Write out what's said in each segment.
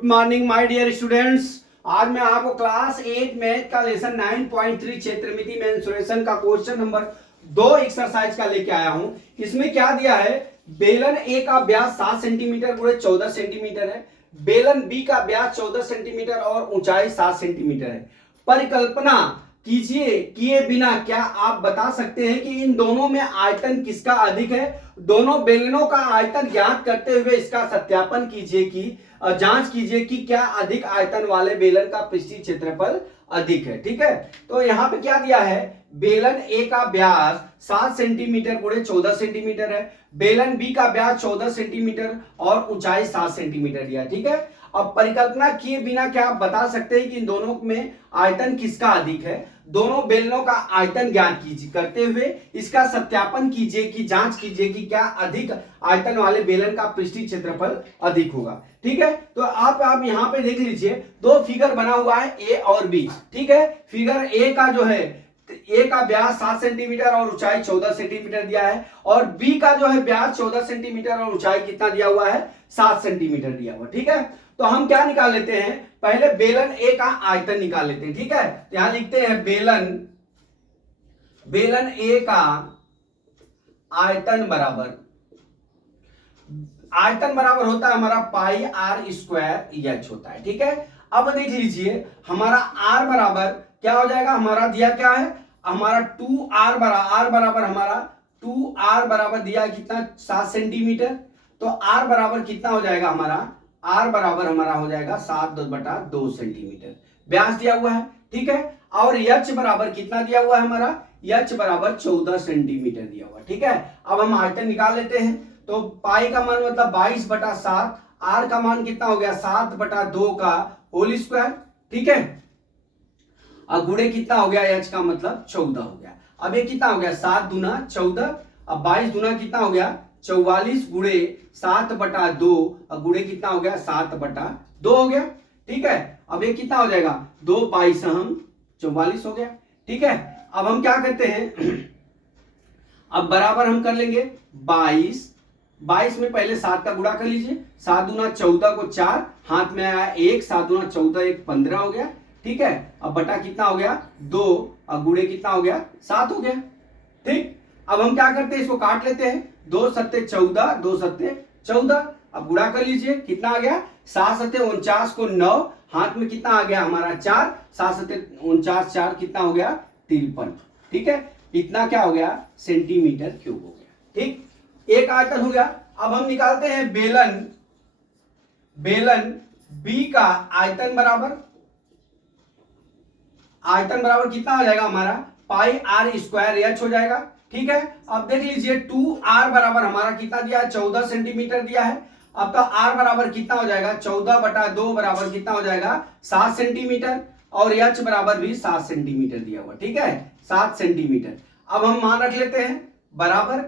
Good morning my dear students. आज मैं आपको क्लास 8 मैथ का लेसन 9.3 क्षेत्रमिति मेंसुरेशन का क्वेश्चन नंबर 2 एक्सरसाइज का लेके आया हूं। इसमें क्या दिया है, बेलन ए का व्यास 7 सेंटीमीटर गुणे 14 सेंटीमीटर है, बेलन बी का व्यास 14 सेंटीमीटर और ऊंचाई 7 सेंटीमीटर है। परिकल्पना कीजिए किए बिना क्या आप बता सकते हैं कि इन दोनों में आयतन किसका अधिक है। दोनों बेलनों का आयतन ज्ञात करते हुए इसका सत्यापन कीजिए कि जांच कीजिए कि क्या अधिक आयतन वाले बेलन का पृष्ठीय क्षेत्रफल अधिक है। ठीक है, तो यहां पे क्या दिया है, बेलन ए का व्यास 7 सेंटीमीटर गुणे 14 सेंटीमीटर है, बेलन बी का व्यास 14 सेंटीमीटर और ऊंचाई 7 सेंटीमीटर दिया। ठीक है, अब परिकल्पना किए बिना क्या आप बता सकते हैं कि इन दोनों में आयतन किसका अधिक है। दोनों बेलनों का आयतन ज्ञात कीजिए करते हुए इसका सत्यापन कीजिए कि जांच कीजिए कि क्या अधिक आयतन वाले बेलन का पृष्ठीय क्षेत्रफल अधिक होगा। ठीक है, तो आप यहां पे देख लीजिए, दो फिगर बना हुआ है ए और बी। ठीक है, फिगर ए का जो है, ए का व्यास 7 सेंटीमीटर और ऊंचाई 14 सेंटीमीटर दिया है, और बी का जो है व्यास 14 सेंटीमीटर और ऊंचाई कितना दिया हुआ है, 7 सेंटीमीटर दिया हुआ। ठीक है, तो हम क्या निकाल लेते हैं, पहले बेलन ए का आयतन निकाल लेते हैं। ठीक है, यहां लिखते हैं बेलन ए का आयतन बराबर होता है हमारा पाई आर स्क्वायर एच होता है। ठीक है, अब देख लीजिए हमारा आर बराबर क्या हो जाएगा, हमारा दिया क्या है, हमारा 2r बराबर हमारा 2r बराबर दिया है कितना, 7 सेंटीमीटर। तो r बराबर कितना हो जाएगा, हमारा r बराबर हमारा हो जाएगा 7/2 सेंटीमीटर व्यास दिया हुआ है। ठीक है, और h बराबर कितना दिया हुआ है, हमारा h बराबर 14 सेंटीमीटर दिया हुआ है। ठीक है, अब हम आयतन निकाल लेते हैं। तो पाई का मान मतलब 22/7, r का मान कितना हो गया 7/2 का होल स्क्वायर। ठीक है, अब गुणे कितना हो गया, h का मतलब 14 हो गया। अब ये कितना हो गया, 7 दूना 14, अब 22 दूना कितना हो गया 44 गुणे 7/2, और गुणे कितना हो गया 7/2 हो गया। ठीक है, अब ये कितना हो जाएगा 2 22 हम 44 हो गया। ठीक है, अब हम क्या करते हैं, अब बराबर हम कर लेंगे 22 में पहले 7 का गुणा कर लीजिए, 7 दूना 14 को 4 हाथ में आया 1, 7 दूना 14 1 15 हो गया। ठीक है, अब बटा कितना हो गया 2, और गुणे कितना हो गया 7 हो गया। ठीक, अब हम क्या करते हैं, इसको काट लेते हैं, 2 7 14, 2 7 14, अब गुणा कर लीजिए कितना आ गया, 7 7 49 को 9 हाथ में कितना आ गया हमारा 4, 7 7 49 4 कितना हो गया 53। ठीक है, इतना क्या हो गया सेंटीमीटर क्यूब हो गया। ठीक, एक आयतन हो गया। अब हम निकालते हैं बेलन बी का आयतन बराबर कितना हो जाएगा, हमारा पाई आर स्क्वायर एच हो जाएगा। ठीक है, अब देख लीजिए 2r बराबर हमारा कितना दिया है, 14 सेंटीमीटर दिया है। अब तो r बराबर कितना हो जाएगा 14/2 बराबर कितना हो जाएगा 7 सेंटीमीटर, और h बराबर भी 7 सेंटीमीटर दिया हुआ। ठीक है, 7 सेंटीमीटर। अब हम मान रख लेते हैं बराबर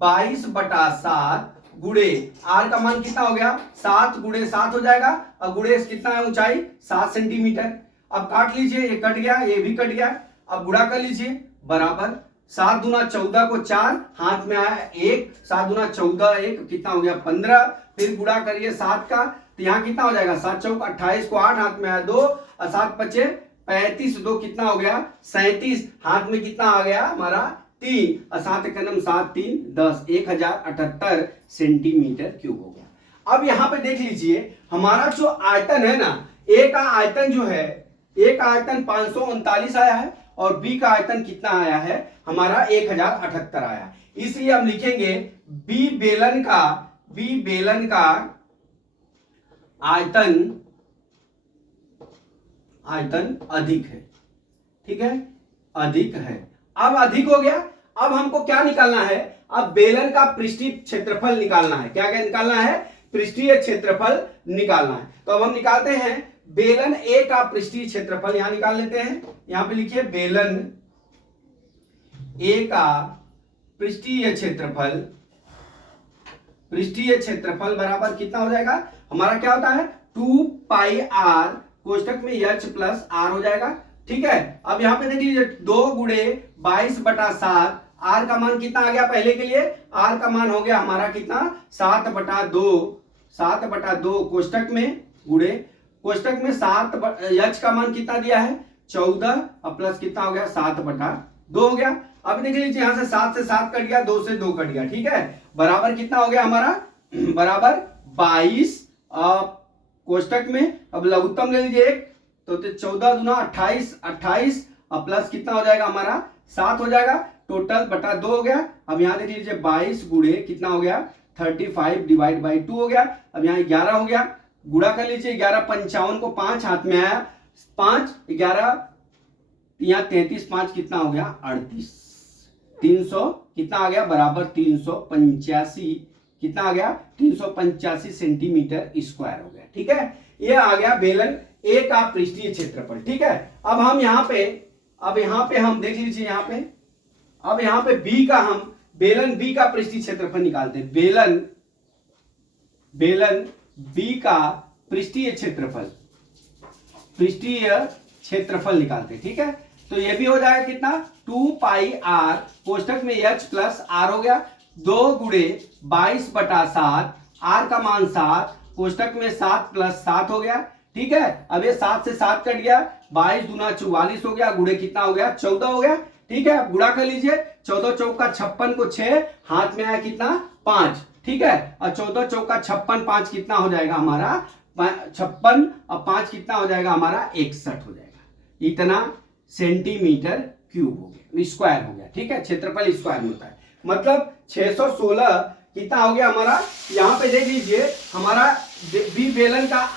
22/7 गुणे r का मान कितना हो गया 7 गुणे 7 हो जाएगा, और गुणे कितना है ऊंचाई 7 सेंटीमीटर। अब काट लीजिए, ये कट गया, ये भी कट गया। अब गुणा कर लीजिए, बराबर 7 दूना 14 को 4 हाथ में आया 1, 7 दूना 14 1 कितना हो गया 15, फिर गुणा करिए 7 का, तो यहाँ कितना हो जाएगा 7 चौक 28 को 8 हाथ में आया 2, और 7 5 35, 2 कितना हो गया 37, हाथ में कितना आ गया हमारा 3, और 7 कदम 7 3 10, 1078 सेंटीमीटर क्यूब हो गया। अब यहाँ पे देख लीजिए हमारा जो आयतन है ना, ए का आयतन जो है, ए का आयतन 539 आया है, और बी का आयतन कितना आया है हमारा 1078 आया। इसलिए हम लिखेंगे बी बेलन का आयतन अधिक है। ठीक है, अधिक है। अब अधिक हो गया, अब हमको क्या निकालना है, अब बेलन का पृष्ठीय क्षेत्रफल निकालना है। क्या क्या निकालना है, पृष्ठीय क्षेत्रफल निकालना है। तो अब हम निकालते हैं बेलन ए का पृष्ठीय क्षेत्रफल, यहां निकाल लेते हैं। यहां पे लिखिए बेलन ए का पृष्ठीय क्षेत्रफल बराबर कितना हो जाएगा, हमारा क्या होता है 2 पाई आर कोष्टक में h प्लस आर हो जाएगा। ठीक है, अब यहां पे देख लीजिए 2 गुणे 22/7, आर का मान कितना आ गया, पहले के लिए आर का मान हो गया हमारा कितना 7/2 कोष्टक में गुणे कोष्टक में 7 h का मान कितना दिया है 14 और प्लस कितना हो गया 7/2 हो गया। अब देख लीजिए यहां से 7 से 7 कट गया, 2 से 2 कट गया, ठीक है, बराबर कितना हो गया हमारा बराबर 22 कोष्टक में। अब लघुत्तम ले लीजिए एक, तो 14 दूना 28, 28 और प्लस कितना हो जाएगा हमारा 7 हो जाएगा, टोटल बटा 2 हो गया। अब यहाँ देख लीजिए 22 गुणे कितना हो गया 35 डिवाइड बाई 2 हो गया। अब यहाँ 11 हो गया, गुणा कर लीजिए 11 55 को 5 हाथ में आया, 5 11 यहाँ 33 5 कितना हो गया 38, 300 कितना आ गया बराबर 385 कितना आ गया 385 सेंटीमीटर स्क्वायर हो गया। ठीक है, ये आ गया बेलन ए का पृष्ठीय क्षेत्रफल। ठीक है, अब हम यहाँ पे हम देख लीजिए यहाँ पे बी का हम बेलन बी का पृष्ठीय क्षेत्रफल निकालते हैं। बेलन बी का पृष्ठीय क्षेत्रफल निकालते हैं। ठीक है, तो ये भी हो जाएगा कितना 2 पाई आर कोष्टक में h प्लस आर हो गया 2 गुणे 22/7, आर का मान 7 कोष्टक में 7 प्लस 7 हो गया। ठीक है, अब ये 7 से 7 कट गया, 22 दूना 44 हो गया, गुणे कितना हो गया 14 हो गया। ठीक है, गुणा कर लीजिए 14 चौका 56 को 6 हाथ में आया कितना 5। ठीक है, और 14 चौका 56 5 कितना हो जाएगा हमारा 56 और 5 कितना हो जाएगा हमारा 61 हो जाएगा। इतना सेंटीमीटर क्यूब हो गया, स्क्वायर हो गया। ठीक है, क्षेत्रफल स्क्वायर में होता है, मतलब 616 कितना हो गया हमारा। यहाँ पे देख लीजिए हमारा बी बेलन का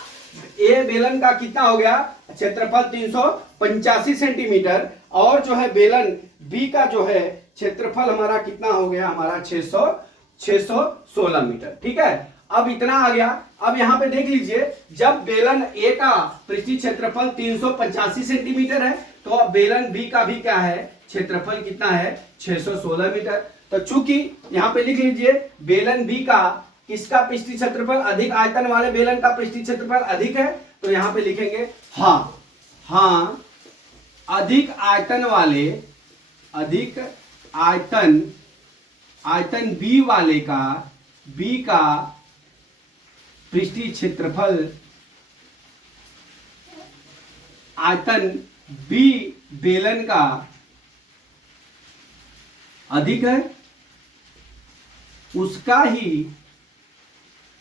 ए बेलन का कितना हो गया क्षेत्रफल 385 सेंटीमीटर, और जो है बेलन बी का जो है क्षेत्रफल हमारा कितना हो गया हमारा 616 मीटर। ठीक है, अब इतना आ गया। अब यहाँ पे देख लीजिए जब बेलन ए का पृष्ठीय क्षेत्रफल 385 सेंटीमीटर है, तो अब बेलन बी का भी क्या है क्षेत्रफल कितना है 616 मीटर। तो चूंकि यहाँ पे लिख लीजिए बेलन बी का किसका पृष्ठीय क्षेत्रफल अधिक, आयतन वाले बेलन का पृष्ठीय क्षेत्रफल अधिक है, तो यहाँ पे लिखेंगे हाँ अधिक आयतन बी वाले का बी का पृष्ठीय क्षेत्रफल आयतन बी बेलन का अधिक है, उसका ही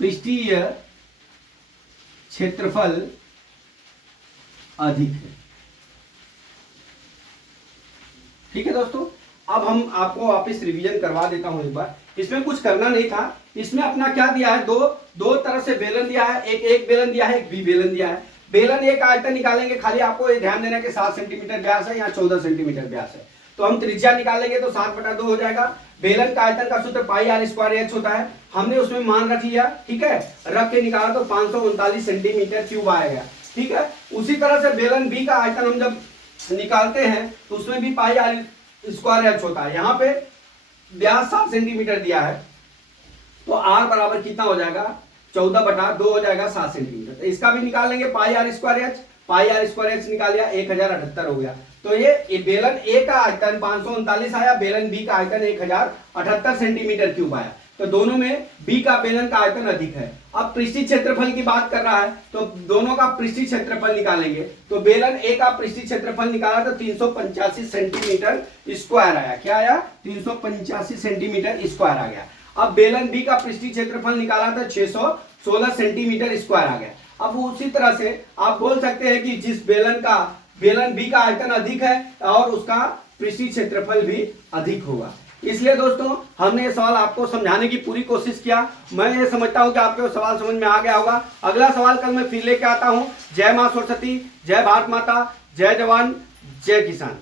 पृष्ठीय क्षेत्रफल अधिक है। ठीक है दोस्तों, अब हम आपको वापस रिवीजन करवा देता हूं एक बार। इसमें कुछ करना नहीं था, इसमें अपना क्या दिया है दो तरह से बेलन दिया है, एक बेलन दिया है, एक बी बेलन दिया है। बेलन एक आयतन निकालेंगे, खाली आपको ये ध्यान देना कि 7 सेंटीमीटर व्यास है, यहाँ 14 सेंटीमीटर व्यास है, तो हम त्रिज्या निकालेंगे तो 7/2 हो जाएगा। बेलन का आयतन का सूत्र पाई आर स्क्वायर h होता है, हमने उसमें मान रख लिया। ठीक है, रख के निकाला तो 539 सेंटीमीटर क्यूब आएगा। ठीक है, उसी तरह से बेलन बी का आयतन हम जब निकालते हैं तो उसमें भी पाई आर स्क्वायर h होता है। यहाँ पे व्यास 7 सेंटीमीटर दिया है, तो आर बराबर कितना हो जाएगा 14/2 हो जाएगा 7 सेंटीमीटर। तो इसका भी निकाल लेंगे पाई आर स्क्वायर h निकाल लिया 1078 हो गया। तो ये बेलन ए का आयतन 539 आया, बेलन बी का आयतन 1078 सेंटीमीटर क्यूब आया, तो दोनों में बी का बेलन का आयतन अधिक है। अब पृष्ठीय क्षेत्रफल की बात कर रहा है, तो दोनों का पृष्ठीय क्षेत्रफल निकालेंगे। तो बेलन ए का पृष्ठीय क्षेत्रफल निकाला तो 385 सेंटीमीटर स्क्वायर आया। क्या आया 385 सेंटीमीटर स्क्वायर आ गया। अब बेलन बी का पृष्ठीय क्षेत्रफल निकाला था 616 सेंटीमीटर स्क्वायर आ गया। अब उसी तरह से आप बोल सकते हैं कि जिस बेलन बी का आयतन अधिक है और उसका पृष्ठीय क्षेत्रफल भी अधिक होगा। इसलिए दोस्तों हमने ये सवाल आपको समझाने की पूरी कोशिश किया। मैं ये समझता हूं कि आपको सवाल समझ में आ गया होगा। अगला सवाल कल मैं फिर लेके आता हूं। जय मां सरस्वती, जय भारत माता, जय जवान, जय किसान।